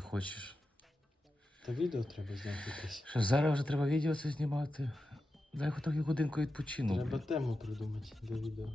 хочеш? Та відео треба зняти якесь. Що зараз вже треба відео це знімати. Дай хоч трохи годинку відпочину. Треба тему придумати до відео.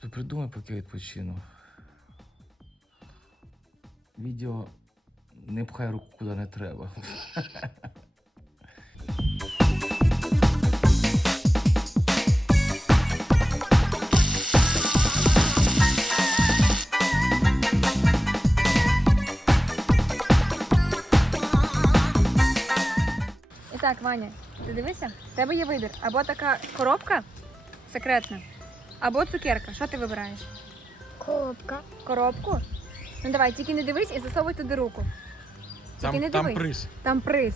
Ти Придумай, поки відпочину. Відео не пхай руку куди не треба. так, Ваня, ти дивися, в тебе є вибір. Або така коробка секретна, або цукерка. Що ти вибираєш? Коробка. Коробку? Ну давай, тільки не дивись і засовуй туди руку. Тільки не там дивись. приз. Там приз.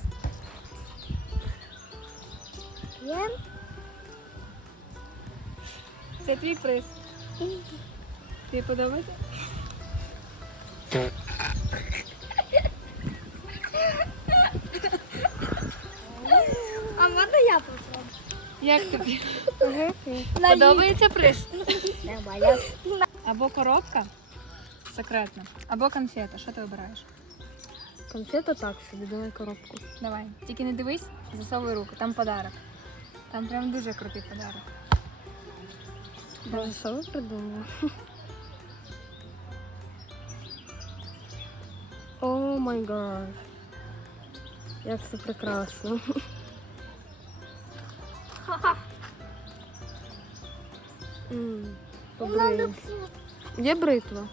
Є. Це твій приз. Тобі подобається? Як тобі? Подобається? Подобається приз? Нормально. Або коробка секретна, або конфета. Що ти вибираєш? Конфета так собі, давай коробку. Давай. Тільки не дивись, засовуй руку, там подарок. Там прям дуже крутий подарок. Боже, що ви придумали? О май гад. Як це прекрасно. М. Є бритва.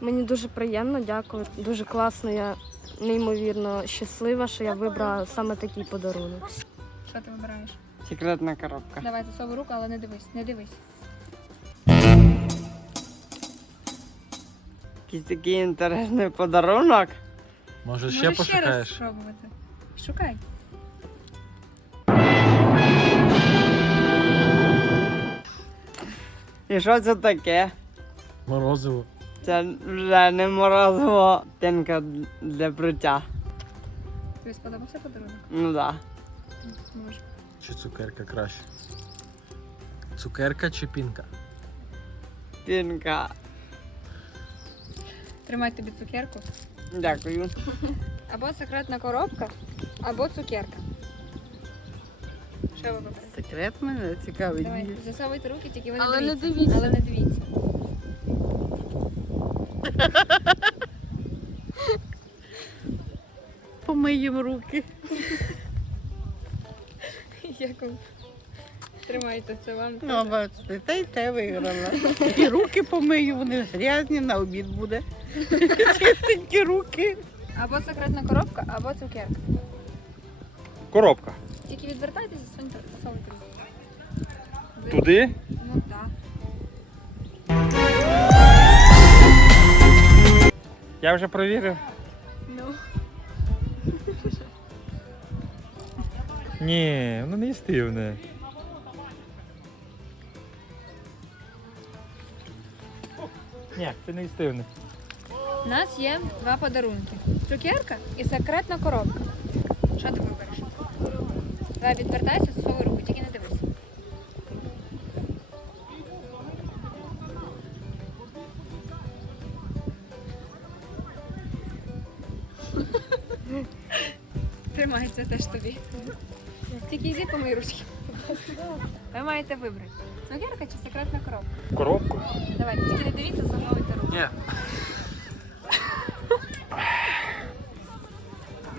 Мені дуже приємно, дякую. Дуже класно. Я неймовірно щаслива, що я вибрала саме такий подарунок. Що ти вибираєш? Секретна коробка. Давай засовуй руку, але не дивись, не дивись. Якийсь такий інтересний подарунок. Може ще Можеш ще раз пошукаєш? спробувати. Шукай. І що це таке? Морозиво. Це вже не морозиво пінка для бриття. Тобі сподобався подарунок? Ну да. Може. Чи цукерка краще? Цукерка чи пінка? Пінка. Тримай тобі цукерку. Дякую. Або секретна коробка, або цукерка. Що ви виберете? Секрет мене цікавить. Давай, засовуйте руки, тільки ви не Але не дивіться. дивіться. Але не дивіться. Помиємо руки. Як вам? Тримайте це вам. Ну, бачите, та й те виграла. І руки помию, вони грязні, на обід буде. Чистенькі руки. Або секретна коробка, або цукерка. Коробка. Тільки відвертайтеся, засуньте- Туди? Ну так. Я вже провірив. Ну. Ні, воно не їстивне. Ні, це не їстивне. У нас є два подарунки: цукерка і секретна коробка. Що ти? Давай відвертайся, засовуй руку, тільки не дивись. Тримай це теж тобі. Тільки йди помий ручки. Ви маєте вибрати. Цукерка чи секретна коробка? Коробку? Давайте, тільки не дивіться, засовуйте руку. Ні.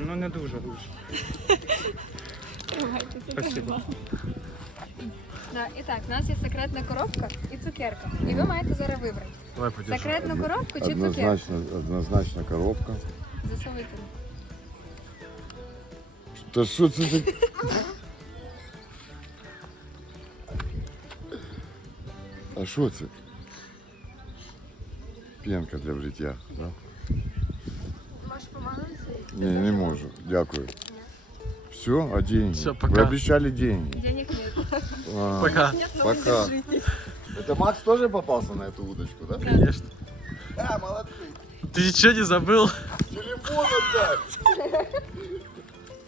Ну не дуже дуже. Спасибо. Да, і так, у нас є секретна коробка і цукерка. І ви маєте зараз вибрати. Давай. Секретну коробку чи цукерку? Однозначно, однозначно коробка. Засовуйте. Та що це таке? А що це? П'янка для бриття, да? Можеш допомагати? Ні, не можу. Дякую. Все, а деньги? Всё, Вы пока. обещали деньги. Денег нет. А, Пока. Пока. Это Макс тоже попался на эту удочку, да? Конечно. Да, молодцы. Ты ничего не забыл? Телефон отдать.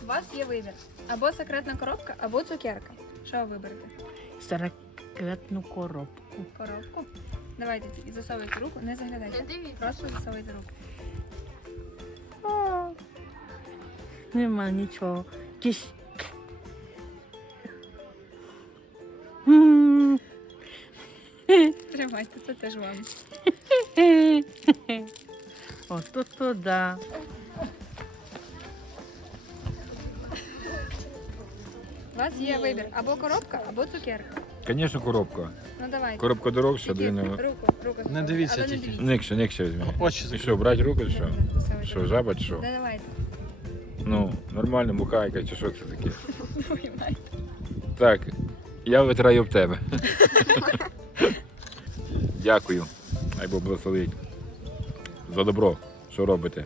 У вас є вибір. Або секретна коробка, або цукерка. Що ви виберете? Секретну коробку. Коробку. Давайте і засовуйте руку, не заглядайте. Просто засовуйте руку. Нема нічого. Якісь. Тримайте, це теж вам. От то то да. У вас є вибір або коробка, або цукерка. Звісно, коробка. Ну давайте. Коробка дорогша, Тільки длинна. руку, руку. Не дивіться Але не тільки. дивіться. Никше, никше візьми. Очі І що, брати руку, чи що? Засовуйте Що, жаба, чи що? Да, давайте. Ну, нормально, мукайка, чи що це таке? Так, я витираю об тебе. Дякую. Хай Бог благословить. За добро, що робите.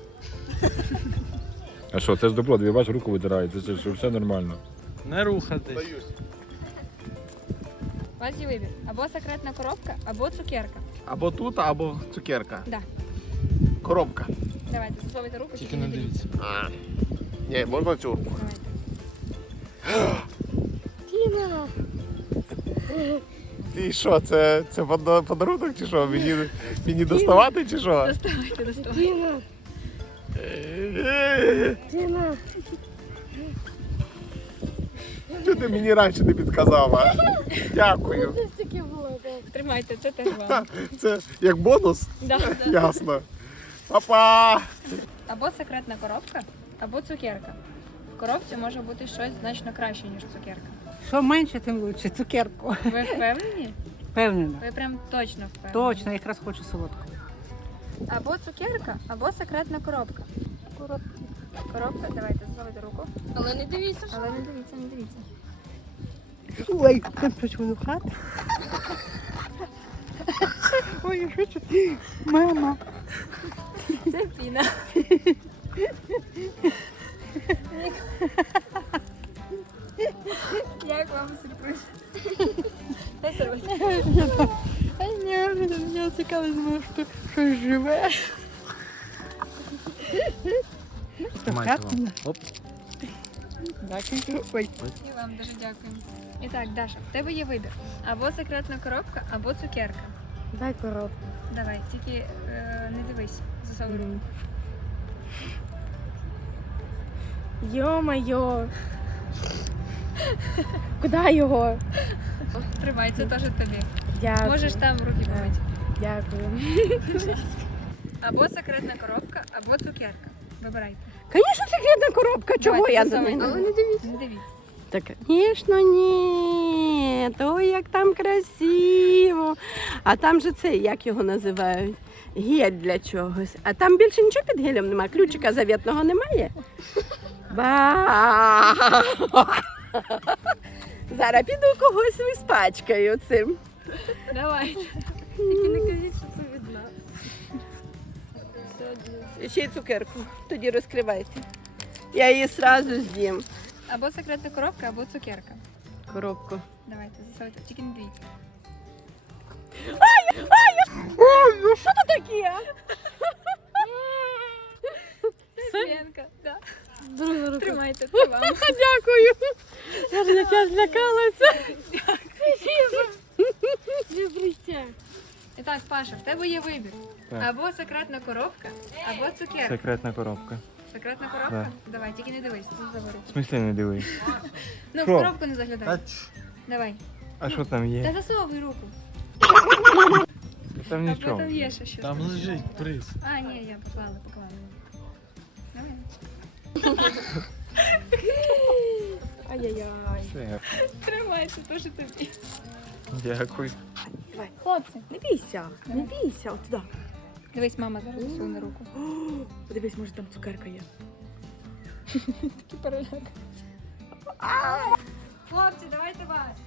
А що, це ж добро, дві бач, руку витираю, це ж що, все нормально. Не рухатись. У вас є вибір. Або секретна коробка, або цукерка. Або тут, або цукерка. Да. Коробка. Давайте, засовуйте руку. Тільки не дивіться. А. Ні, можна цю. Тіна! Ти що, це, це пода- подарунок чи що? Мені, мені доставати чи що? Доставайте, доставайте. Тіна! Тіна! Чого ти мені раніше не підказала? Дякую. Це таке було. Тримайте, це теж вам. Це як бонус? Да, да. Ясно. Па-па! Або секретна коробка, або цукерка. В коробці може бути щось значно краще, ніж цукерка. Що менше, тим лучше. Цукерку. Ви впевнені? Впевнена. Ви прям точно впевнені. Точно, якраз хочу солодку. Або цукерка, або секретна коробка. Коробка. Коробка, давайте засовуйте руку. Але не дивіться. Але не дивіться, не дивіться. Ой, там щось воно хати. Ой, що це? Мама. Це піна. Я думаю, що щось живе. Тримайте вам. Оп. Дякую. Ой. І вам дуже дякую. І так, Даша, в тебе є вибір. Або секретна коробка, або цукерка. Дай коробку. Давай, тільки е, не дивись, засовуй руку. Йо-моє! Куди його? Тримай, це теж тобі. Дякую. Можеш там руки помити. Дякую. Або секретна коробка, або цукерка. Вибирайте. Звісно, секретна коробка. Чого Давайте, я засовуйте. думаю? Але не дивіться. Не дивіться. Так, звісно, ні. Ой, як там красиво. А там же це, як його називають? Гель для чогось. А там більше нічого під гелем немає. Ключика завітного немає. Ба! Зараз піду когось виспачкаю цим. Давайте. Тільки не Ще й цукерку. Тоді розкривайте. Я її одразу з'їм. Або секретна коробка, або цукерка. Коробку. Давайте, засовуйте. Тільки не дивіться. Такі, а? Це Ленка. Да. Друга рука. Тримайте, це вам. Дякую. Я ж яка злякалася. Дивіться. І так, Паша, в тебе є вибір. Так. Або секретна коробка, або цукерка. Секретна коробка. Секретна коробка? Давай, тільки не дивись. В смислі не диви. Ну, в Що? коробку не заглядай. Давай. А що там Та є? засовуй руку. Там Або нічого. там є ще щось. Там лежить приз. А, ні, я поклала, поклала. Давай. Ай-яй-яй. Все, Тримай, це теж тобі. Дякую. Хлопці, Не бійся, не бійся, от туди. дивись, мама зараз засуне руку. Подивись, може там цукерка є. Такий переляк. Хлопці, давайте вас.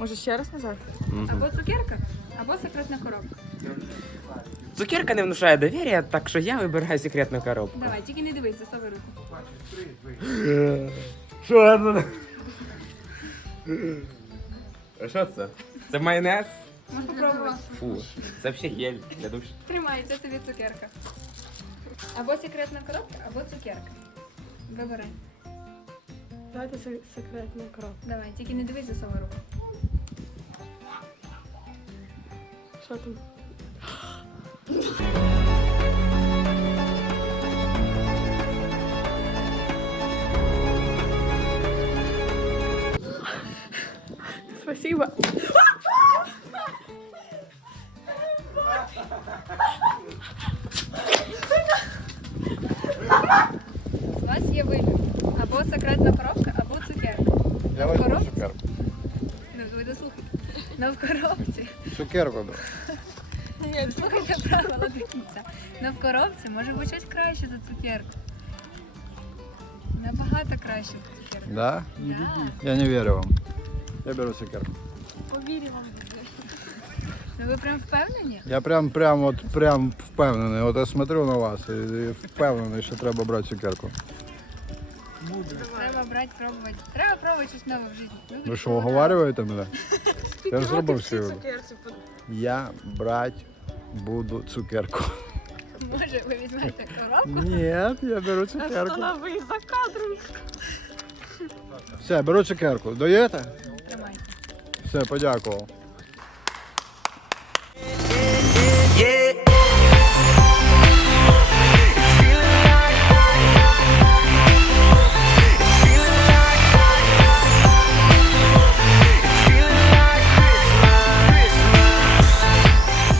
Може ще раз назад? Або цукерка, або секретна коробка. Цукерка не внушає довір'я, так що я вибираю секретну коробку. Давай, тільки не дивись, засовуй руку. Що це? А що це? Це майонез? Можна попробувати. Фу, це взагалі гель для душу. Тримай, це тобі цукерка. Або секретна коробка, або цукерка. Вибирай. Давайте се- секретну коробку. Давай, тільки не дивись, за собою руку. Що там? Я возьму возьму цукерку. Ну, ви дослухайте. Ну в коробці. Цукерку. Слухайте правила до кінця. Ну в коробці може бути щось краще за цукерку. Набагато краще за цукерку. Да? Так. Я не вірю вам. Я беру цукерку. Ну ви прям впевнені? Я прям, прям, от, прям впевнений. От я смотрю на вас і, і впевнений, що треба брати цукерку. Треба брати, пробувати. Треба пробувати щось нове в житті. Ви що, оговарюєте мене? Я ж зробив вибір. Я брати буду цукерку. Може, ви візьмете коробку? Ні, я беру цукерку. Останови за кадром. Все, беру цукерку. Доїте? Тримайте. Все, подякував.